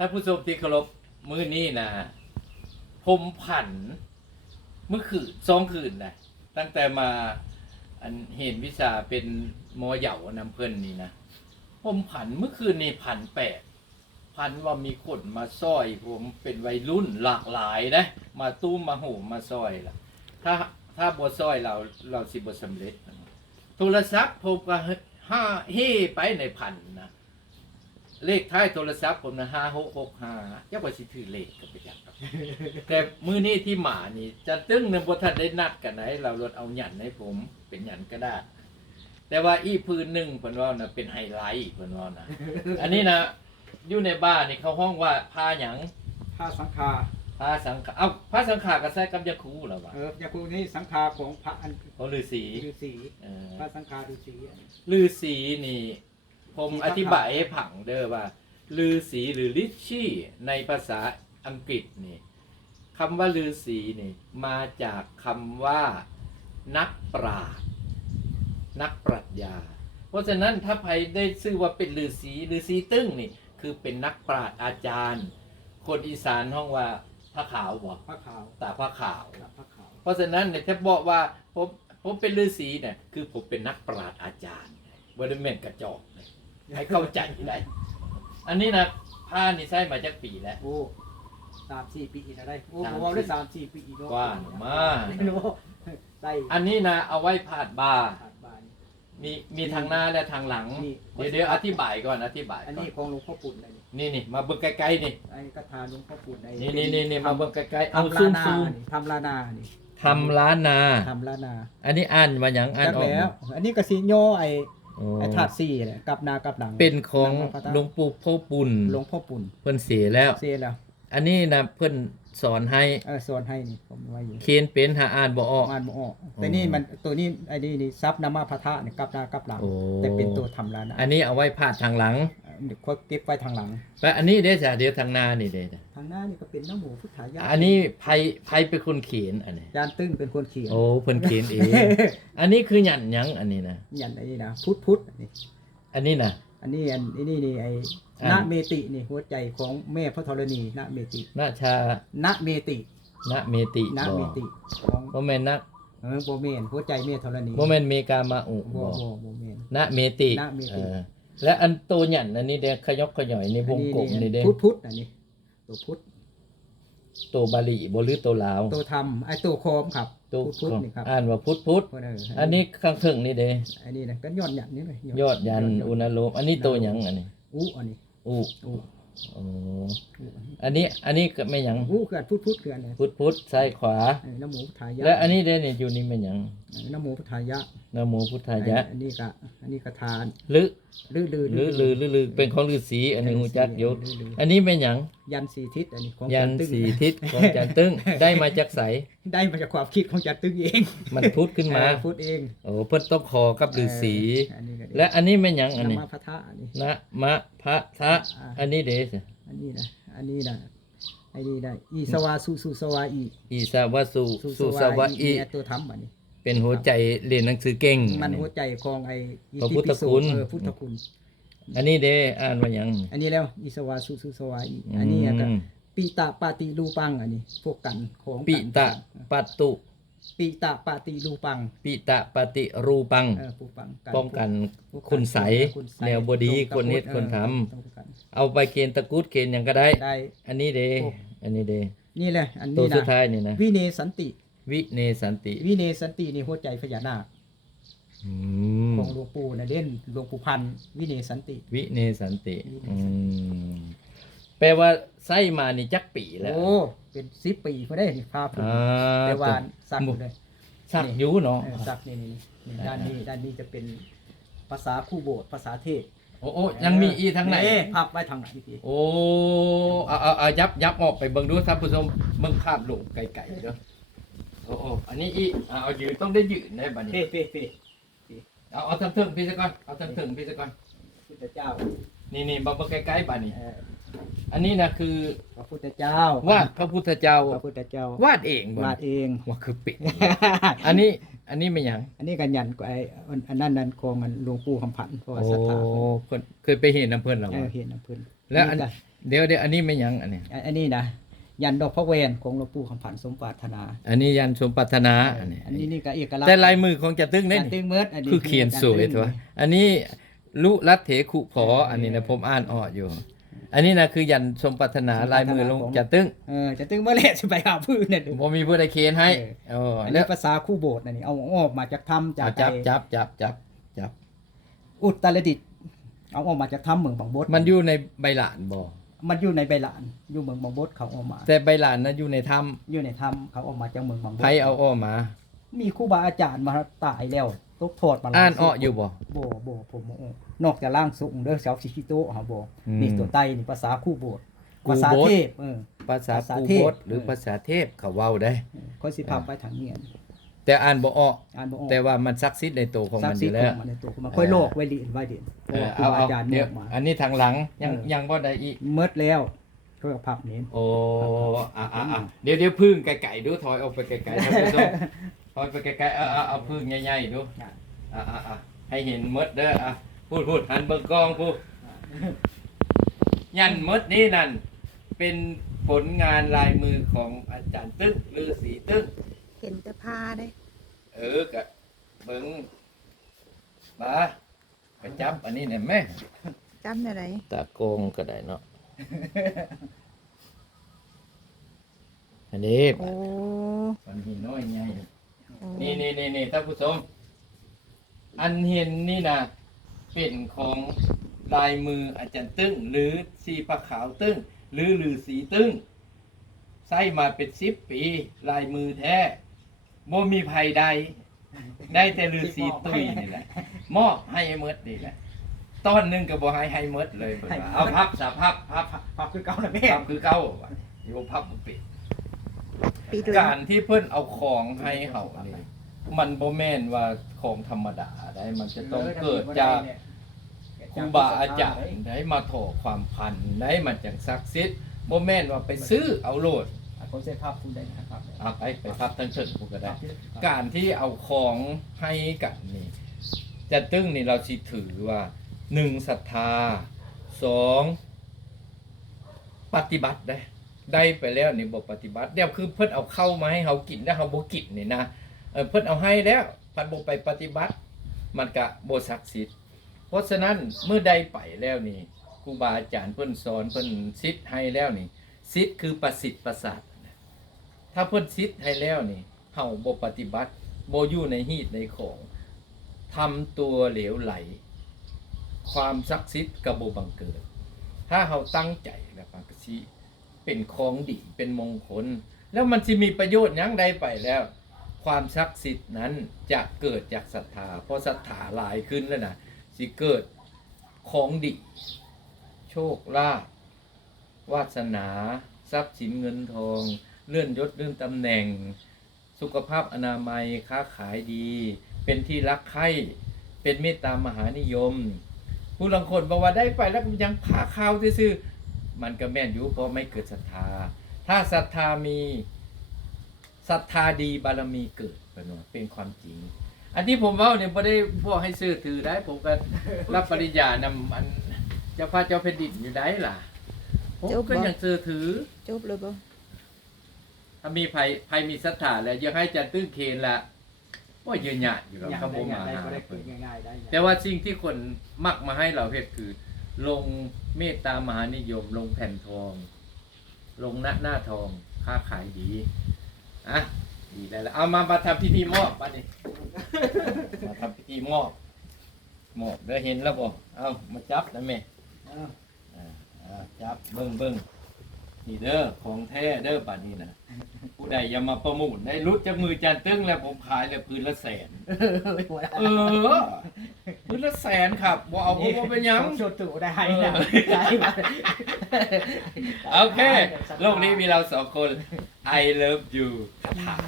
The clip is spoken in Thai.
ถ้าผู้ชมที่เคารพมื้อนี้นะผมผันเมื่อคืนสองคืนนะตั้งแต่มาอันเห็นวิชาเป็นมอเหยานำเพิ่นนี่นะผมผันเมื่อคืนนี่ผันแปดพันว่ามีคนมาซอย ผมเป็นวัยรุ่นหลากหลายนะมาตู้มมาหมมาซอยล่ะ ถ้าถ้าบ่ซอยเราเราสิบ่สำเร็จ โทรศัพท์ผมก็ห้าเฮ่ไปในพันนะ เลขท้ายโทรศัพท์ผมนะห้าหกหกห้าเจ้าว่าสิถือเลขก็ไปจักครับแต่มื้อนี้ที่หมานี่ จะตึ้งเนี่ยบ่ทันได้นัดกันไหนเราลดเอาหยันให้ผมเป็นหยันก็ได้ แต่ว่าอีพื้นหนึ่งเพิ่นว่านะเป็นไฮไลท์เพิ่นว่านะอันนี้นะอยู่ในบ้านนี่เขาห้องว่าผ้าหยังผ้าสังฆาผ้าสังขะเอ้าผ้าสังขาก็ใส่กับยาคูแล้ววะเออยาคูนี่สังฆาของพระอันเขาฤาษีฤาษีเออพระสังฆาฤาษีอันฤาษีนี่ ผมอธิบายให้ผังเด้อว่าฤาษีหรือลิชชี่ในภาษาอังกฤษนี่คำว่าฤาษีนี่มาจากคำว่า นักปราชญ์นักปรัชญา เพราะฉะนั้นถ้าใครได้ชื่อว่าเป็นฤาษีฤาษีตึ้งนี่คือเป็นนักปราชญ์อาจารย์ คนอีสานห้องว่าพระขาวบ่พระขาวตาพระขาวกับพระขาว เพราะฉะนั้นเนี่ยถ้าบอกว่าผมผมเป็นฤาษีเนี่ยคือผมเป็นนักปราชญ์อาจารย์บริเวณกระจอกเลย ให้เข้าใจได้อันนี้นะผ้านี่ใช้มาจากปีแล้ว โอ้สามสี่ปีนะได้โอ้สามผมเอาได้สามสี่ปีเนาะกว้างมากเนาะได้อันนี้นะเอาไว้พาดบ่าขาดบาน มีมีทางหน้าและทางหลัง นี่ เดี๋ยวเดี๋ยวอธิบายก่อนอธิบายอันก่อนี้นของหลวงพ่อปุ่นเลยนี่นี่นี่มาเบิ่งใกล้ๆนี่ไอ้กระทาหลวงพ่อปุ่นได้นี่นี่นี่นี่มาเบิ่งใกล้ๆเอาทำซูลามนาซูมนี่ทำลานานี่ทำล้านนา ทำลานาอันนี้อ่านมาอย่างอ่านจักออกแล้ว อันนี้ก็สิโยไอ้ โอ้ไอ้ถาดสี่เนี่ยกับนากับหลัง เป็นของนำมาพระธาตุหลวงปู่พ่อปุ่นหลวงพ่อปุ่นเพิ่นเสียแล้ว เสียแล้ว อันนี้นะเพิ่นสอนให้เออสอนให้นี่ผมไว้อยู่เขียนเป็นหาอ่านบ่ออกอ่านบ่ออกแต่นี่มันตัวนี้ไอ้นี่นี่ซับนามาพะทะเนี่ยกับหนากับหลังโอ้แต่เป็นตัวทำลานาอันนี้เอาไว้พาดทางหลัง เดี๋ยวค่อยเก็บไว้ทางหลังและอันนี้เด้จ้ะเดี๋ยวทางหน้านี่เด้จ้ะทางหน้านี่ก็เป็นน้ำหมูพุทธายาอันนี้ไผไผเป็นคนเขียนอันนี้ จานตึ้งเป็นคนเขียนโอ้เพิ่นเขียนเอง อันนี้คือหยันหยังอันนี้นะ ยันไอ้นี่นะพุทธพุทธอันนี้อันนี้นะ อันนี้อันอันนี้นี่ไอ้อัน ณเมตินี่หัวใจของแม่พระธรณีณเมตินาชาณเมติณเมติณบ่เมติของบ่แม่นนักเออโบเมนหัวใจแม่ธรณีบ่แม่นเมกามาอุโบบ่โบโบเมน ณเมติณเมติ เออ และอันโตหยันอันนี้เด้ขยกขย่อยในวงกลมนี่เด้พุทธพุทธอันนี้ตัวพุทธโตบาลีบ่หรือโตลาวตัวทำไอ้ตัวโคมครับโตพุทธพุทธนี่ครับอ่านว่าพุทธพุทธเอออันนี้ข้างถึงนี่เด้อันนี้นะก็ยอดหยันนี่เลยยอดยันอุณโลมอันนี้โตหยังอันนี้อู้อันนี้อุ อู้อ๋ออู้อันนี้อันนี้อันนี้ก็ไม่หยังอู้คืออันพุทธพุทธคืออันนี้พุทธพุทธซ้ายขวา เออน้ำหมูพุทธายะและอันนี้เด้เนี่ยอยู่นี่ไม่หยังเออน้ำหมูพุทธายะนะโมพุทธายะ อันนี้ก็อันนี้ก็ทานหรือลือลือหรือหรือหรือหรือเป็นของฤาษีอันนี้ฮู้จักอยู่ลือลืออันนี้ไม่หยังยันสีทิศอันนี้ของยันจัตึ้งสีทิศของจันตึ้งได้มาจากไสได้มาจากความคิดของจันตึ้งเอง มันพุทธขึ้นมาเออพูดเองโอ้เพิ่นต้องขอกับฤาษีเอออันนี้ก็ดี และอันนี้ไม่หยังอันนี้นำมาพระธาตุอันนี้ นะมะพะทะอ่า อันนี้เด้สิอันนี้นะอันนี้นะไอ้นี่นะอีสวาสุสุสวาอีอีสาวะสุสุสวะอีเนี่ยตัวทำอันนี้ เป็นหัวใจเรียนหนังสือเก่ง มันหัวใจของไอ้อิพระติพุทธปิโสคุณ เออพุทธคุณ อันนี้เด้อ่านว่าหยัง อันนี้แล้วอีสวาสุสุสวาอีอันนี้ก็อืมปีตะปาติรูปังอันนี้ พวกกันของปิตะปัตตุ ปีตะปาติรูปังปิตะปฏิรูปัง เออผู้ปังป้องกันผู้คุณใสคุณใสแนวบดีตรงกับคนเฮ็ดพุทธคนทำเออตรงกันเอาไปเกณฑ์ตะกรุดเกณฑ์หยังก็ได้ ได้ อันนี้เด้โอ้ อันนี้เด้นี่แหละ อันตัวนี้สุดนะท้ายนี่นะ วิเนสันติ วิเนสันติวิเนสันตินี่หัวใจพญานาคอืมของหลวงปู่นะเด่นหลวงปู่พันธุ์วิเนสันติ วิเนสันติวิเนอืสันติม แปลว่าไส้มานี่จักปีแล้ว โอ้เป็นสิบปีพอได้นี่พาผมอ่า แต่วานสักอยู่เลยสักอยู่เนาะเออสักนี่นี่นี่ด้านนี้ด้านนี้จะเป็นภาษาคู่โบสถ์ภาษาเทศโอ้โอ้ยังมีอีกทางไหนเอ๊ะพับไว้ทางไหนพี่โอ้เอาเอาเอายับยับออกไปเบิ่งดูท่านผู้ชมเบิ่งภาพลงไกลๆเด้อโอ้โอ้อันนี้อีอ่าเอายืนต้องได้ยืนได้บัดนี้เฟ่เฟ่เฟ่เอาเอาทั้งเถิงพี่ซะก่อนเอาทั้งเถิงพี่ซะก่อนพุทธเจ้านี่นี่มาเบิ่งใกล้ๆบัดนี้เออ อันนี้นะคือพระพุทธเจ้าวาดพระพุทธเจ้าพระพุทธเจ้าวาดเองบ่วาดเองว่าคือปิด อันนี้อันนี้ไม่หยังอันนี้กันยันกว่าไอ้อันอันนั้นนั่นของมันหลวงปู่คำพันธ์เพราะว่าโอ้ศรัทธาเพิ่นเพิ่นเคยไปเห็นน้ำเพิ่นแล้วเอบ่อเห็นนะเพิ่นแล้วอันก็เดี๋ยวเดี๋ยวอันนี้ไม่หยังอันนี้อันนี้นะยันดอกพระเวนของหลวงปู่คำผันสมปรารถนาอันนี้ยันสมปรารถนาอันนี้อันนี้นี่ก็เอกลักษณ์แต่ลายมือของจะตึ้งได้ยันนี่ ตึงเมิดอันนี้คือเขียนสวยยันตัวตึ้งอันนี้ลุรัตเถขุพออันนี้นะผมอ่านออกอยู่ อันนี้นะคือยันสมปรารถนาลายมือลงจะตึ้งเออจะตึงเมื่อไหร่จะไปหาพื้นเนี่ยบ่มีผู้ใดเขียนให้เอโอ้อันแล้นี้วภาษาคู่โบสถ์อันนี้เอาออกมาจากถ้ำจากเอาจับไอ้จับจับจับจับอุตรดิตถ์เอาออกมาจากถ้ำเมืองบางบดมันอยู่ในใบหลานบ่มันอยู่ในใบหลานอยู่เมืองบางบดเขาเออกมา แต่ใบหลานนะอยู่ในถ้อยู่ในถ้ำเขาเออกมาจากเมืองบางบำดไผเอาออกมา มีครูบาอาจารย์มาตายแล้ว ตกโทษมาหลยอ่านออกสิบอยู่บ่โบโบผมบ่ออกนอกจากร่างทรงเด้อเสาสิคิโตะฮะโบอืม นี่ตัวไตนี่ภาษาคู่โบสถ์คู่ภาษาโบสถ์เทพเออ ภาษาภาษากูเทพ บดหรือเออภาษาเทพเขาเว้าได้ ค่อยสิพาไปทางเนียนแต่อ่านบ่ออก อ่านบ่ออกแต่ว่ามันซักซิดในตัวของศัมักนดิ์อสิทยู่ธิ์แล้ขวองมันในตัวมันค่อยโลกไว้ดิไว้ดิเออครูเอาบาเอาอาจารย์เดี๋ยวกมา อันนี้ทางหลังยังเออ ยังบ่ได้อีก เมิดแล้วช่วยกับภาพนี้โอ้อะอะอะเดี๋ยวเดี๋ยวพึ่งไก่ๆดูถอยออกไปไกลๆท่านผู้ชมถ อยไปไกลๆเอาเอาเอาพึ่งใหญ่ๆดูอะอะอะให้เห็นหมดเด้ออะพูดพูดหันเบิ่งกล้องพูดยันหมดนี้นั่น เป็นผลงานลายมือของอาจารย์ตึ๊กฤาษีตึ๊กเห็นแต่ผ้าได้เออกะเบิ่งมาไปจับอันนี้เนี่ยแม่จำได้ไรตาโกงก็ได้เนาะอันนี้โอ้ มันมีน้อยไงโอ้ นี่นี่นี่นี่ท่านผู้ชมอันเห็นนี่นะเป็นของลายมืออาจารย์ตึ้ง หรือสีปลาขาวตึ้ง หรือหรือสีตึ้งใส่มาเป็นสิบปี ลายมือแท้โมมีภัยใด ได้แต่ฤาษีตุยนี่แหละมอบให้เมดนี่แหละต้นหนึงก็บ่ให้ให้เมดเลยเพิ่นว่าเอาพับสาพับพับภาพคือเก่านะแม่พับคือเก่าว่ะอยู่พับบ่ปิดปีด้วยการที่เพิ่นเอาของให้เฮานี่ มันบ่แม่นว่าของธรรมดาได้มันจะต้องเกิดจากครูบาอาจารย์ได้มาถอความพันได้มันจังศักดิ์สิทธิ์บ่แม่นว่าไปซื้อเอาโลดผมใช้ภาพคุณได้นะครับเอาไปไปพับทั้งเชิงผู้ก็ได้ การที่เอาของให้กันนี่จะตึ้งนี่เราสิถือว่าหนึ่งศรัทธาสองปฏิบัติได้ได้ไปแล้วนี่บอกปฏิบัติเดี๋ยวคือเพิ่นเอาเข้ามาให้เขากินแล้วเขาบ่กินนี่นะ เออเพิ่นเอาให้แล้วพันบ่ไปปฏิบัติ มันก็บ่ศักดิ์สิทธิ์เพราะฉะนั้นเมื่อใดไปแล้วนี่ครูบาอาจารย์เพิ่นสอนเพิ่นซิดให้แล้วนี่ซิดคือประสิทธิ์ประสาทถ้าเพิ่นซิดให้แล้วนี่เฮาบ่ปฏิบัติบ่อยู่ในฮีตในของทำตัวเหลวไหล ความศักดิ์สิทธิ์ก็บ่บังเกิด ถ้าเฮาตั้งใจแล้วมันก็สิเป็นของดีเป็นมงคล แล้วมันสิมีประโยชน์หยังใดไปแล้ว ความศักดิ์สิทธิ์นั้นจะเกิดจากศรัทธาเพราะศรัทธาหลายขึ้นแล้วนะสิเกิดของดีโชคลาภวาสนา ทรัพย์สินเงินทอง เลื่อนยศเลื่อนตำแหน่ง สุขภาพอนามัยค้าขายดี เป็นที่รักใคร่เป็นเมตตามหานิยม ผู้ลังคนบอกว่าได้ไปแล้วยังพาขาวซื่อๆมันก็แม่นอยู่เพราะไม่เกิดศรัทธา ถ้าศรัทธามี ศรัทธาดีบารมีเกิดเป็นว่าเป็นความจริง อันที่ผมเว่าเนี่ยไม่ได้พวกให้ซื้อถือได้ ผมก็รับปริญญานำอันเจ้าพระเจ้าแผ่นดินอยู่ได้ล่ะผมก็ยังซื้อถือจบเลยบ่ถ้ามีภัยภัยมีศรัทธาแล้วยังให้จันตื้นเคนละว่ายืนหยาดอยู่กับอย่างขโมได้ยอย่ามางได้หาก็ได้เพิ่นง่ายๆได้แต่ว่าสิ่งที่คนมักมาให้เราเฮ็ดคือ ลงเมตตามหานิยม ลงแผ่นทอง ลงหน้าหน้าทองค้าขายดี อะดีแล้วล่ะเอามามาทำพิธีมอบมาดิมาทำพิธีมอบมอบได้วเห็นแล้วบ่เอามาจับนะแม่เอออ่าอ่าจับเบิ้งเบิ้งนี่เด้อของแท้เด้อป่านนี้นะผู้ใดอย่ามาประมูลได้รุดจากมือจานตึ้งแล้วผมขายเลยพื้นละแสน เออพื้นละแสนครับบ่เอาบ่บ่เป็นหยังชดตู่ได้เออนะได้มา โอเค โลกนี้มีเราสองคน I love you คาถา